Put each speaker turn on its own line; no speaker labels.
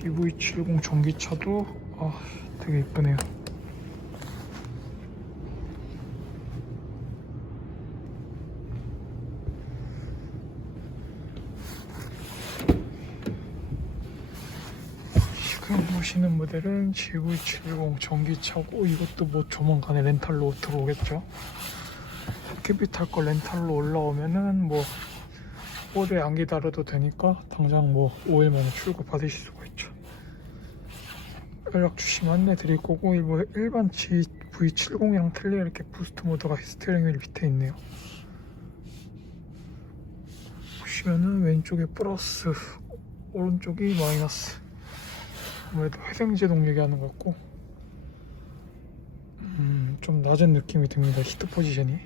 GV70 전기차도 아, 되게 이쁘네요. 지금 보시는 모델은 GV70 전기차고 이것도 뭐 조만간에 렌탈로 들어오겠죠. 캐피탈 거 렌탈로 올라오면은 뭐 오래 안 기다려도 되니까 당장 뭐 5일 만에 출고 받으실 수가 있죠. 연락 주시면 안내 드릴 거고 이거 일반 GV70이랑 틀려 이렇게 부스트 모드가 스티어링 휠 밑에 있네요. 보시면은 왼쪽에 플러스 오른쪽이 마이너스 아무래도 회생제 동력이 하는 것 같고 음, 좀 낮은 느낌이 듭니다 히트 포지션이